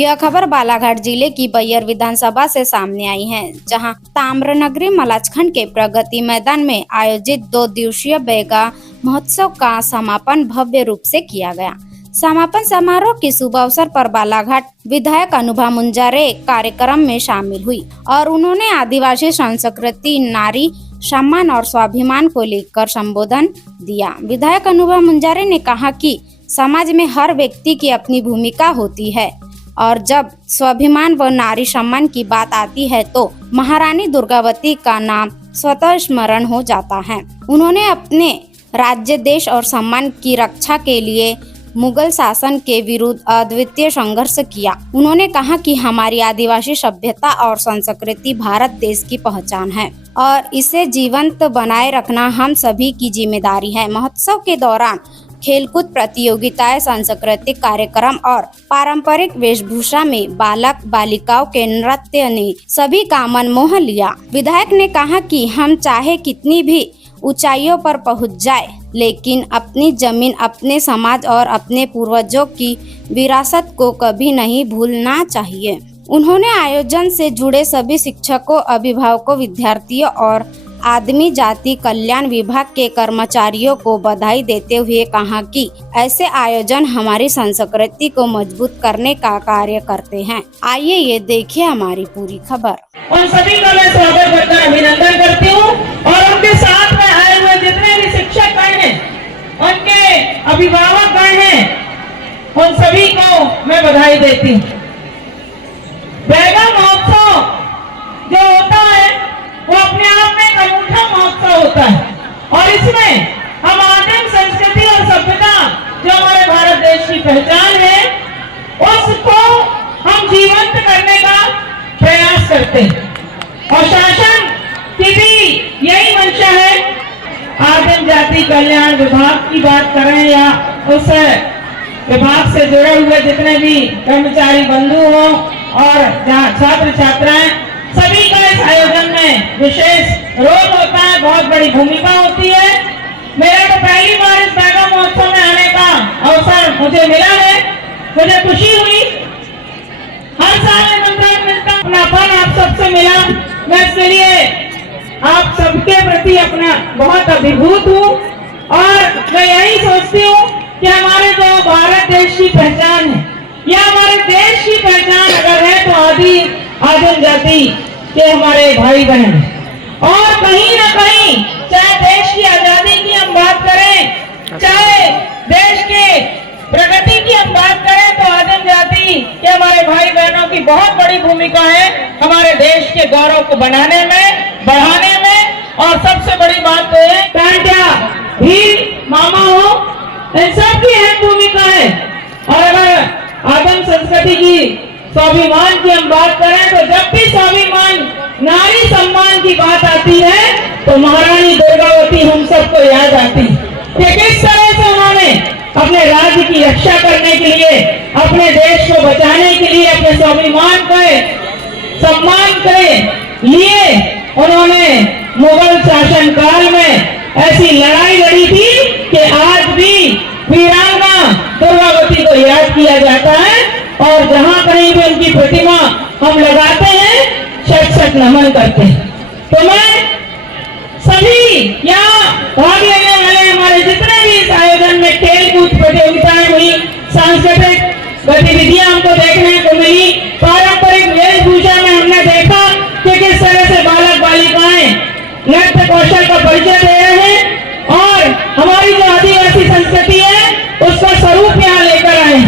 यह खबर बालाघाट जिले की बैयर विधानसभा से सामने आई है, जहां ताम्रनगरी मलाजखंड के प्रगति मैदान में आयोजित 2 दिवसीय बैगा महोत्सव का समापन भव्य रूप से किया गया। समापन समारोह के शुभ अवसर पर बालाघाट विधायक अनुभा मुंजारे कार्यक्रम में शामिल हुई और उन्होंने आदिवासी संस्कृति, नारी सम्मान और स्वाभिमान को लेकर संबोधन दिया। विधायक अनुभा मुंजारे ने कहा कि समाज में हर व्यक्ति की अपनी भूमिका होती है और जब स्वाभिमान व नारी सम्मान की बात आती है तो महारानी दुर्गावती का नाम स्वतः स्मरण हो जाता है। उन्होंने अपने राज्य, देश और सम्मान की रक्षा के लिए मुगल शासन के विरुद्ध अद्वितीय संघर्ष किया। उन्होंने कहा कि हमारी आदिवासी सभ्यता और संस्कृति भारत देश की पहचान है और इसे जीवंत बनाए रखना हम सभी की जिम्मेदारी है। महोत्सव के दौरान खेलकूद प्रतियोगिताएं, सांस्कृतिक कार्यक्रम और पारंपरिक वेशभूषा में बालक बालिकाओं के नृत्य ने सभी का मन मोह लिया। विधायक ने कहा कि हम चाहे कितनी भी ऊंचाइयों पर पहुंच जाए, लेकिन अपनी जमीन, अपने समाज और अपने पूर्वजों की विरासत को कभी नहीं भूलना चाहिए। उन्होंने आयोजन से जुड़े सभी शिक्षकों, अभिभावकों, विद्यार्थियों और आदमी जाति कल्याण विभाग के कर्मचारियों को बधाई देते हुए कहा कि ऐसे आयोजन हमारी संस्कृति को मजबूत करने का कार्य करते हैं। आइए ये देखिए हमारी पूरी खबर। उन सभी का मैं स्वागत करता, अभिनंदन करती हूँ और उनके साथ में आए हुए जितने भी शिक्षक गण हैं, उनके अभिभावक गण हैं, उन सभी को मैं बधाई देती हूँ। बैगा महोत्सव जो होता है वो अपने आप में एक अनूठा महोत्सव होता है और इसमें हम आदिम संस्कृति और सभ्यता जो हमारे भारत देश की पहचान है उसको हम जीवंत करने का प्रयास करते हैं और शासन की भी यही मंशा है। आदिम जाति कल्याण विभाग की बात करें या उस विभाग से जुड़े हुए जितने भी कर्मचारी बंधु हो और छात्र छात्राएं, सभी का इस आयोजन में विशेष रोल होता है, बहुत बड़ी भूमिका होती है। मेरा तो पहली बार इस बैगा महोत्सव में आने का अवसर मुझे मिला है, मुझे खुशी हुई। हर साल निमंत्रण मिलता, अपनापन आप सबसे मिला, मैं इसके लिए आप सबके प्रति अपना बहुत अभिभूत हूँ और मैं यही सोचती हूँ कि हमारे जो भारत देश की पहचान है या हमारे देश की पहचान अगर है तो आदिम जाति के हमारे भाई बहन और कहीं ना कहीं चाहे देश की आजादी की हम बात करें, चाहे देश के प्रगति की हम बात करें तो आदिम जाति के हमारे भाई बहनों की बहुत बड़ी भूमिका है हमारे देश के गौरव को बनाने में, बढ़ाने में। और सबसे बड़ी बात तो है टांटिया भील मामा हो, इन सब की अहम भूमिका है। और अगर आदिम संस्कृति की स्वाभिमान की हम बात करें तो जब भी स्वाभिमान, नारी सम्मान की बात आती है तो महारानी दुर्गावती हम सबको याद आती कि किस तरह से उन्होंने अपने राज्य की रक्षा करने के लिए, अपने देश को बचाने के लिए, अपने स्वाभिमान को सम्मान के लिए उन्होंने मुगल शासन काल में ऐसी लड़ाई लड़ी थी कि आज भी वीरांगना दुर्गावती को याद किया जाता है और जहाँ कहीं भी उनकी प्रतिमा हम लगाते हैं, शत शत नमन करते हैं। तो मैं सभी यहाँ भाग लेने वाले हमारे जितने भी इस आयोजन में खेल कूद प्रतियोगिताएं हुई, सांस्कृतिक गतिविधियां हमको देखने को मिली, पारंपरिक वेशभूषा में हमने देखा कि किस तरह से बालक बालिकाएं नृत्य कौशल का परिचय दे रहे हैं और हमारी जो आदिवासी संस्कृति है उसका स्वरूप यहाँ लेकर आए।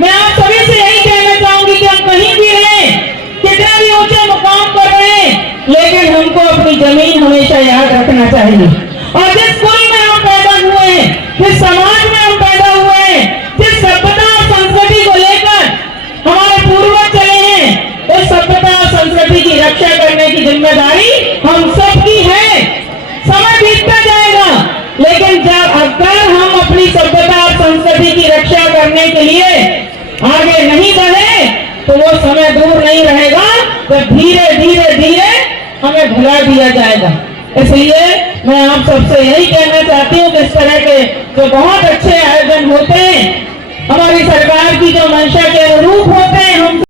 मैं आप सभी से यही कहना चाहूंगी कि हम कहीं भी रहें, कितने भी ऊंचे मुकाम पर रहें, लेकिन हमको अपनी जमीन हमेशा याद रखना चाहिए। और जिस कुल में हम पैदा हुए हैं, जिस समाज में हम पैदा हुए हैं, जिस सभ्यता और संस्कृति को लेकर हमारे पूर्वज चले हैं, उस सभ्यता और संस्कृति की रक्षा करने की जिम्मेदारी हम सबकी है। समय बीतता जाएगा, लेकिन जब अगर हम अपनी सभ्यता और संस्कृति की रक्षा करने के लिए आगे नहीं बढ़े तो वो समय दूर नहीं रहेगा जब धीरे धीरे धीरे हमें भुला दिया जाएगा। इसलिए मैं आप सबसे यही कहना चाहती हूँ कि इस तरह के जो बहुत अच्छे आयोजन होते हैं